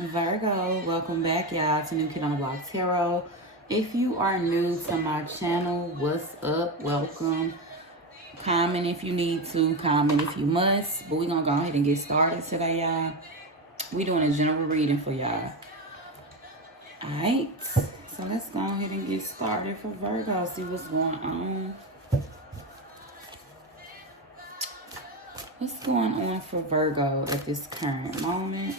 Virgo, welcome back, y'all, to New Kid on the Block Tarot. If you are new to my channel, what's up? Welcome. Comment if you need to, comment if you must. But we're going to go ahead and get started today, y'all. We're doing a general reading for y'all. Alright, so let's go ahead and get started for Virgo, see what's going on. What's going on for Virgo at this current moment?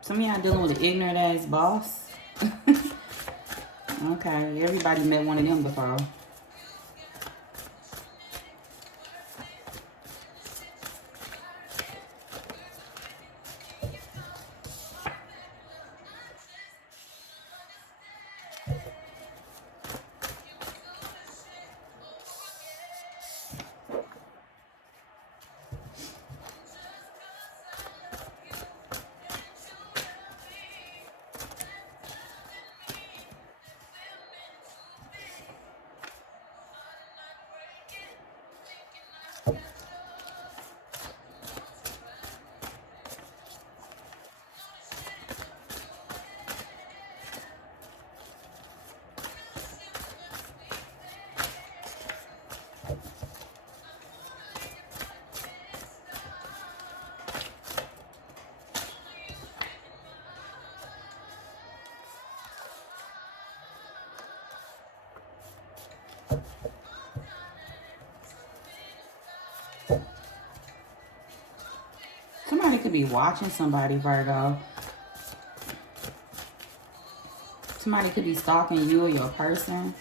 Some of y'all dealing with an ignorant ass boss. Okay, everybody met one of them before. Somebody could be watching somebody, Virgo. Somebody could be stalking you or your person.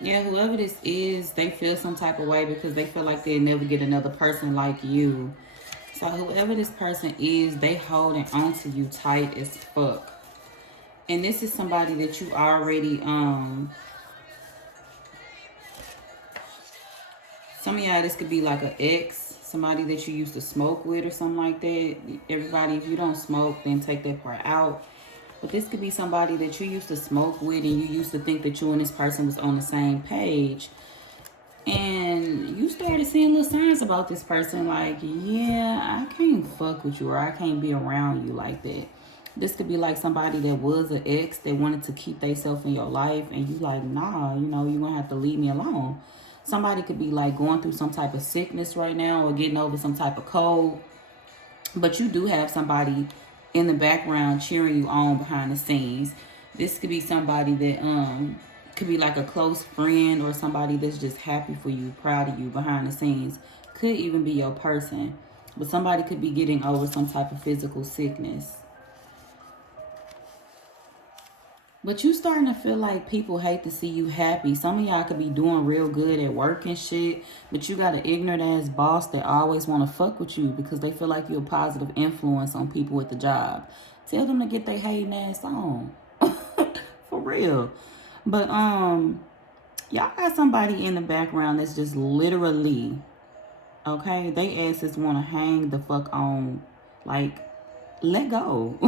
Yeah, whoever this is, they feel some type of way because they feel like they'll never get another person like you. So whoever this person is, they holding on to you tight as fuck. And this is somebody that you already, some of y'all, this could be like an ex, somebody that you used to smoke with or something like that. Everybody, if you don't smoke, then take that part out. But this could be somebody that you used to smoke with and you used to think that you and this person was on the same page. And you started seeing little signs about this person like, yeah, I can't fuck with you or I can't be around you like that. This could be like somebody that was an ex that wanted to keep themselves in your life and you like, nah, you're going to have to leave me alone. Somebody could be like going through some type of sickness right now or getting over some type of cold. But you do have somebody in the background cheering you on behind the scenes. This could be somebody that could be like a close friend or somebody that's just happy for you, proud of you behind the scenes. Could even be your person. But somebody could be getting over some type of physical sickness. But you starting to feel like people hate to see you happy. Some of y'all could be doing real good at work and shit, but you got an ignorant ass boss that always want to fuck with you because they feel like you're a positive influence on people at the job. Tell them to get their hating ass on. For real. But y'all got somebody in the background that's just literally, okay, they asses want to hang the fuck on. Like, let go.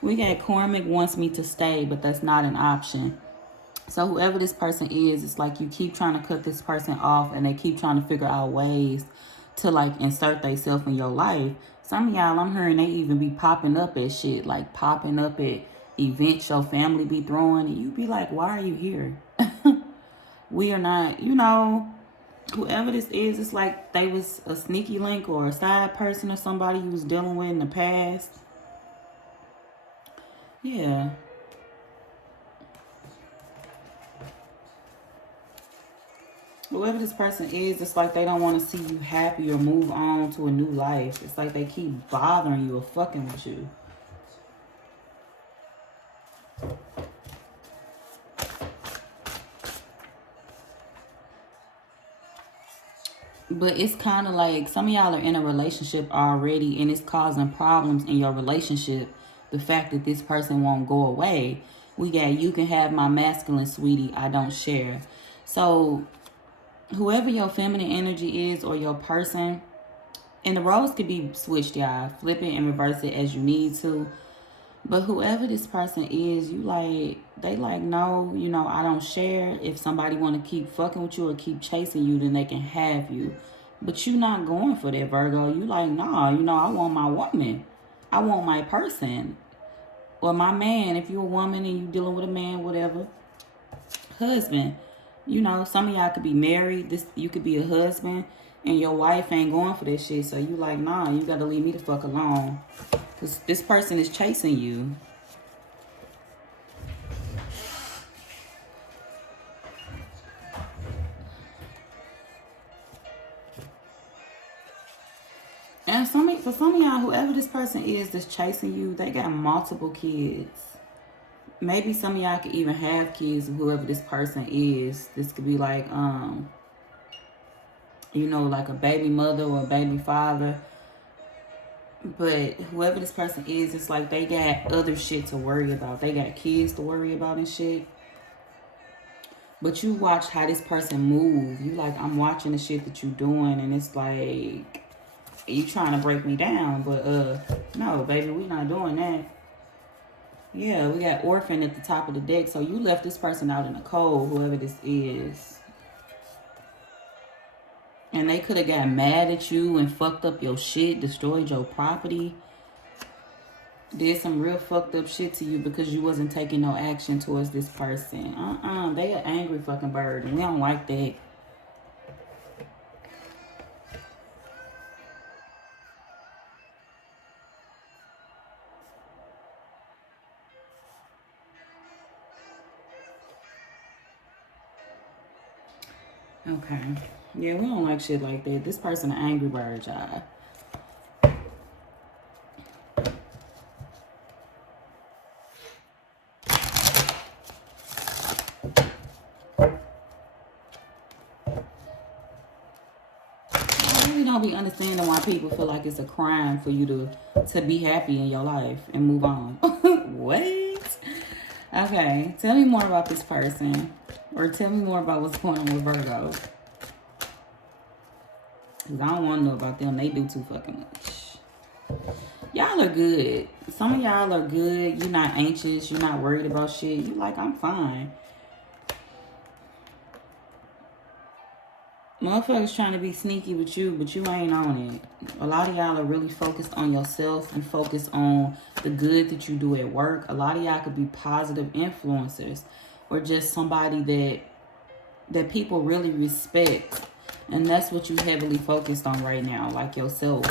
We got karmic wants me to stay, but that's not an option. So whoever this person is, it's like you keep trying to cut this person off and they keep trying to figure out ways to like insert themselves in your life. Some of y'all, I'm hearing they even be popping up at shit, like popping up at events your family be throwing and you be like, why are you here? We are not, whoever this is, it's like they was a sneaky link or a side person or somebody you was dealing with in the past. Yeah. Whoever this person is, it's like they don't want to see you happy or move on to a new life. It's like they keep bothering you or fucking with you. But it's kind of like some of y'all are in a relationship already and it's causing problems in your relationship. The fact that this person won't go away. We got, you can have my masculine, sweetie, I don't share. So whoever your feminine energy is or your person, and the roles could be switched, y'all. Flip it and reverse it as you need to. But whoever this person is, they like, no, I don't share. If somebody want to keep fucking with you or keep chasing you, then they can have you. But you not going for that, Virgo. You like, nah, I want my woman. I want my person. Or my man, if you're a woman and you dealing with a man, whatever. Husband. Some of y'all could be married. You could be a husband and your wife ain't going for that shit. So you like, nah, you gotta leave me the fuck alone. Because this person is chasing you. And for some of y'all, whoever this person is that's chasing you, they got multiple kids. Maybe some of y'all could even have kids with whoever this person is. This could be like, like a baby mother or a baby father. But whoever this person is, it's like they got other shit to worry about. They got kids to worry about and shit. But you watch how this person move. You like, I'm watching the shit that you doing, and it's like, you trying to break me down. But no, baby, we not doing that. Yeah, we got orphan at the top of the deck. So you left this person out in the cold, whoever this is. And they could have got mad at you and fucked up your shit, destroyed your property. Did some real fucked up shit to you because you wasn't taking no action towards this person. They an angry fucking bird and we don't like that. Okay. Yeah, we don't like shit like that. This person an angry bird, y'all. Don't be understanding why people feel like it's a crime for you to be happy in your life and move on. What? Okay, tell me more about this person, or tell me more about what's going on with Virgo. Cause I don't want to know about them. They do too fucking much. Y'all are good. Some of y'all are good. You're not anxious. You're not worried about shit. You like, I'm fine. Motherfuckers trying to be sneaky with you, but you ain't on it. A lot of y'all are really focused on yourself and focused on the good that you do at work. A lot of y'all could be positive influencers or just somebody that people really respect. And that's what you heavily focused on right now, like yourself.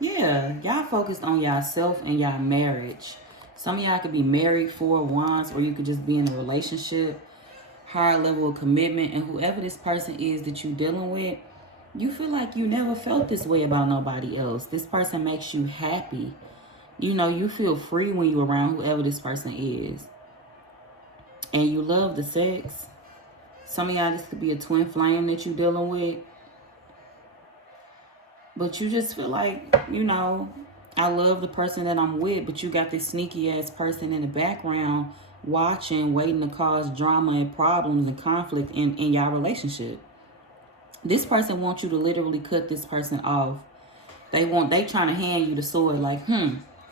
Yeah, y'all focused on yourself and y'all marriage. Some of y'all could be married 4 wands, or you could just be in a relationship, higher level of commitment. And whoever this person is that you're dealing with, you feel like you never felt this way about nobody else. This person makes you happy. You feel free when you're around whoever this person is. And you love the sex. Some of y'all, this could be a twin flame that you're dealing with. But you just feel like, I love the person that I'm with, but you got this sneaky ass person in the background watching, waiting to cause drama and problems and conflict in y'all relationship. This person wants you to literally cut this person off. They trying to hand you the sword like,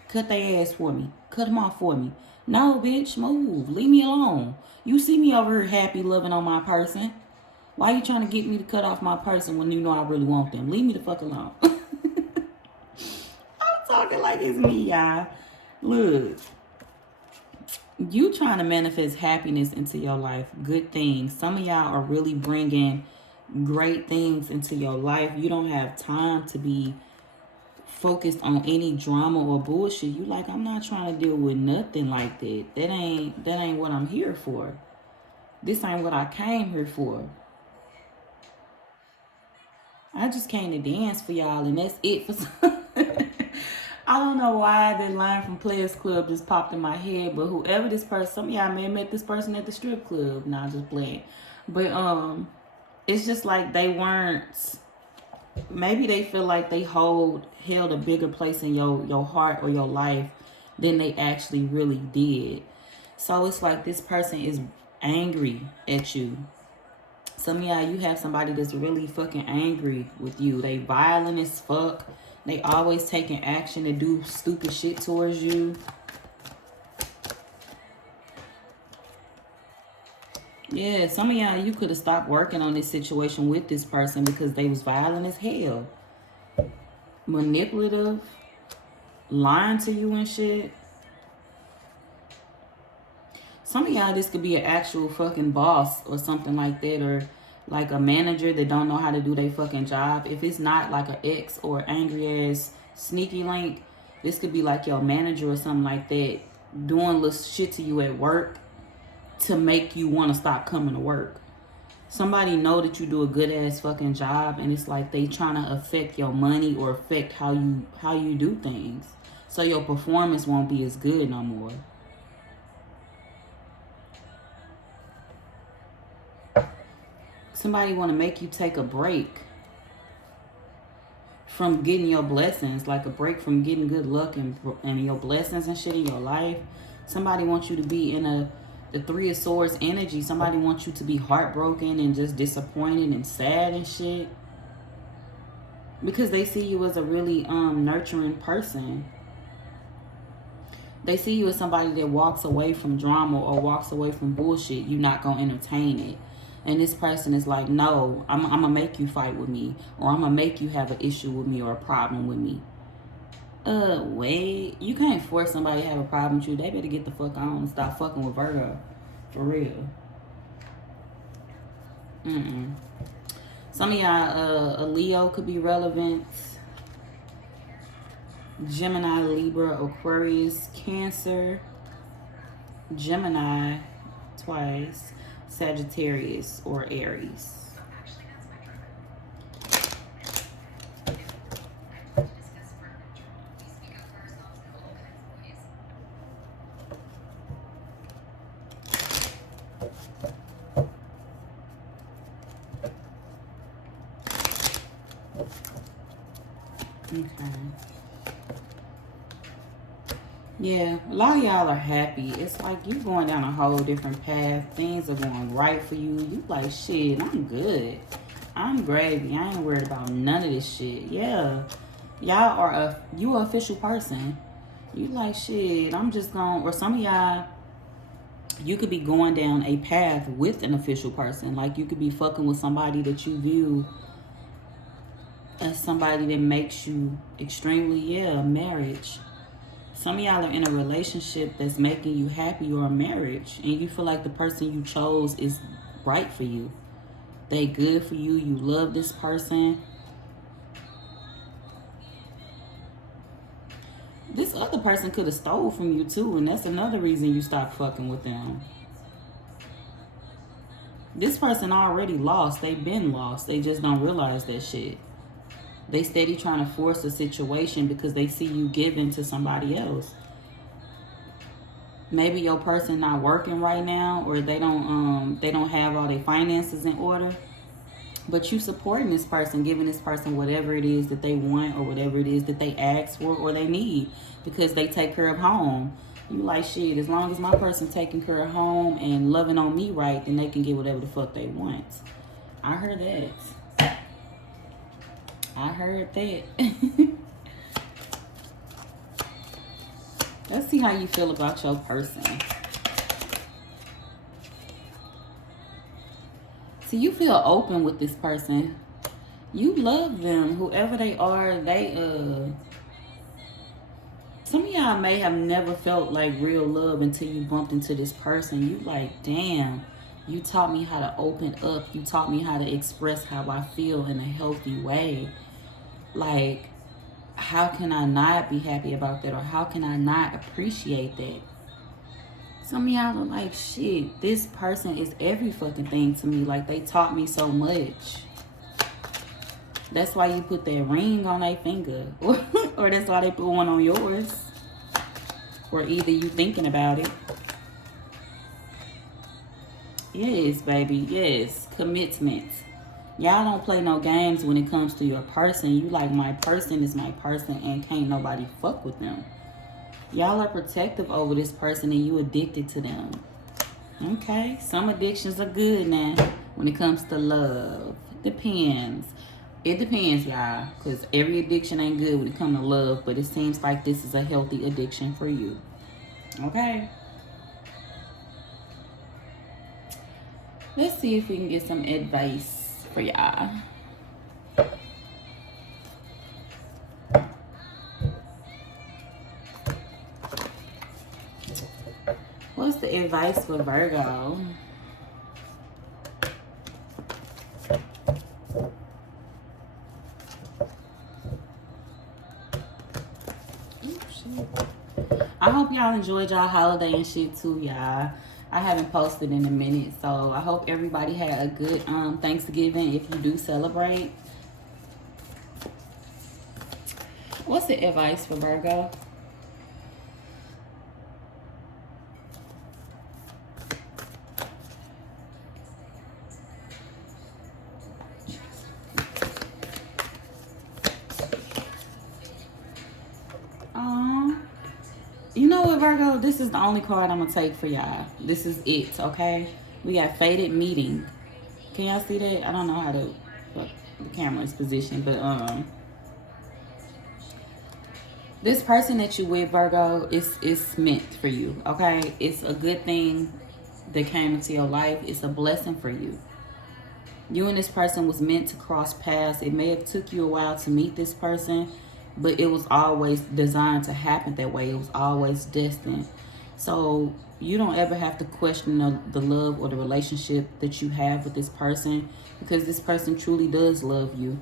cut their ass for me. Cut them off for me. No, bitch, move. Leave me alone. You see me over here happy, loving on my person. Why you trying to get me to cut off my person when you know I really want them? Leave me the fuck alone. Talking like it's me, y'all. Look, you trying to manifest happiness into your life, good things. Some of y'all are really bringing great things into your life. You don't have time to be focused on any drama or bullshit. You like, I'm not trying to deal with nothing like that. That ain't what I'm here for. This ain't what I came here for. I just came to dance for y'all, and that's it for some. I don't know why that line from Players Club just popped in my head, but whoever this person, some of y'all may have met this person at the strip club. Nah, just playing. But it's just like they weren't. Maybe they feel like they held a bigger place in your heart or your life than they actually really did. So it's like this person is angry at you. Some of y'all, you have somebody that's really fucking angry with you. They violent as fuck. They always taking action to do stupid shit towards you. Yeah, some of y'all, you could have stopped working on this situation with this person because they was violent as hell. Manipulative. Lying to you and shit. Some of y'all, this could be an actual fucking boss or something like that, or like a manager that don't know how to do their fucking job. If it's not like an ex or angry ass sneaky link, this could be like your manager or something like that doing little shit to you at work to make you want to stop coming to work. Somebody know that you do a good ass fucking job, and it's like they trying to affect your money or affect how you do things, so your performance won't be as good no more. Somebody want to make you take a break from getting your blessings, like a break from getting good luck and your blessings and shit in your life. Somebody wants you to be in the Three of Swords energy. Somebody wants you to be heartbroken and just disappointed and sad and shit, because they see you as a really nurturing person. They see you as somebody that walks away from drama or walks away from bullshit. You're not gonna entertain it. And this person is like, no, I'm gonna make you fight with me, or I'm gonna make you have an issue with me or a problem with me. Wait, you can't force somebody to have a problem with you. They better get the fuck on and stop fucking with Virgo. For real. Some of y'all, a Leo could be relevant. Gemini, Libra, Aquarius, Cancer, Gemini twice, Sagittarius, or Aries. Okay. Yeah, a lot of y'all are happy. It's like you going down a whole different path. Things are going right for you. You like, shit, I'm good. I'm gravy. I ain't worried about none of this shit. Yeah. Y'all are you an official person. You like, shit, I'm just going, or some of y'all, you could be going down a path with an official person. Like you could be fucking with somebody that you view as somebody that makes you extremely, marriage. Some of y'all are in a relationship that's making you happy, or a marriage, and you feel like the person you chose is right for you. They good for you. You love this person. This other person could have stole from you too, and that's another reason you stopped fucking with them. This person already lost. They've been lost. They just don't realize that shit. They steady trying to force a situation because they see you giving to somebody else. Maybe your person not working right now, or they don't have all their finances in order. But you supporting this person, giving this person whatever it is that they want, or whatever it is that they ask for or they need, because they take care of home. You like, shit, as long as my person taking care of home and loving on me right, then they can get whatever the fuck they want. I heard that. I heard that. Let's see how you feel about your person. So you feel open with this person. You love them, whoever they are. Some of y'all may have never felt like real love until you bumped into this person. You like, damn, you taught me how to open up. You taught me how to express how I feel in a healthy way. Like, how can I not be happy about that? Or how can I not appreciate that? Some of y'all are like, shit, this person is every fucking thing to me. Like, they taught me so much. That's why you put that ring on their finger. Or that's why they put one on yours. Or either you thinking about it. Yes, baby, yes. Commitment. Y'all don't play no games when it comes to your person. You like, my person is my person and can't nobody fuck with them. Y'all are protective over this person and you addicted to them. Okay, some addictions are good now. when it comes to love. Depends. It depends, y'all, because every addiction ain't good when it comes to love, but it seems like this is a healthy addiction for you. Okay? Let's see if we can get some advice for y'all. What's the advice for Virgo? I hope y'all enjoyed y'all holiday and shit too, y'all. I haven't posted in a minute, so I hope everybody had a good Thanksgiving if you do celebrate. What's the advice for Virgo? You know what, Virgo? This is the only card I'm going to take for y'all. This is it, okay? We got Fated Meeting. Can y'all see that? I don't know how to... the camera is positioned, but this person that you with, Virgo, is meant for you, okay? It's a good thing that came into your life. It's a blessing for you. You and this person was meant to cross paths. It may have took you a while to meet this person, but it was always designed to happen that way. It was always destined. So you don't ever have to question the love or the relationship that you have with this person, because this person truly does love you.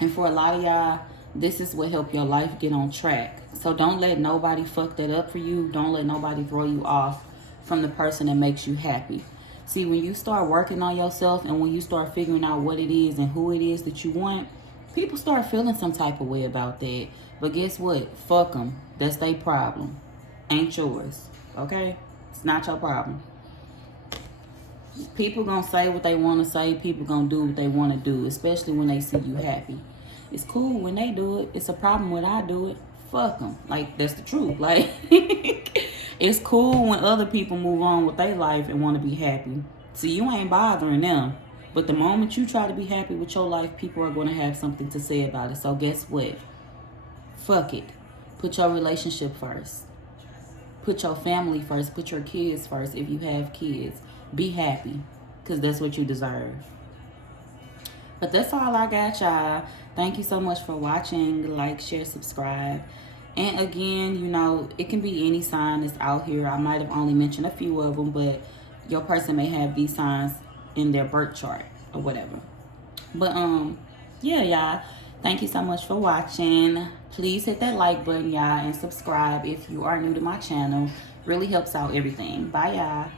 And for a lot of y'all, this is what helped your life get on track. So don't let nobody fuck that up for you. Don't let nobody throw you off from the person that makes you happy. See, when you start working on yourself and when you start figuring out what it is and who it is that you want, people start feeling some type of way about that. But guess what? Fuck them. That's their problem. Ain't yours. Okay? It's not your problem. People gonna say what they want to say. People gonna do what they want to do, especially when they see you happy. It's cool when they do it. It's a problem when I do it. Fuck them. Like, that's the truth. Like, it's cool when other people move on with their life and want to be happy. See, you ain't bothering them. But the moment you try to be happy with your life, people are going to have something to say about it. So guess what? Fuck it. Put your relationship first. Put your family first. Put your kids first if you have kids. Be happy, because that's what you deserve. But that's all I got, y'all. Thank you so much for watching. Like, share, subscribe. And again, you know, it can be any sign that's out here. I might have only mentioned a few of them, but your person may have these signs in their birth chart or whatever. But yeah, y'all, thank you so much for watching. Please hit that like button, y'all, and subscribe if you are new to my channel. Really helps out everything. Bye, y'all.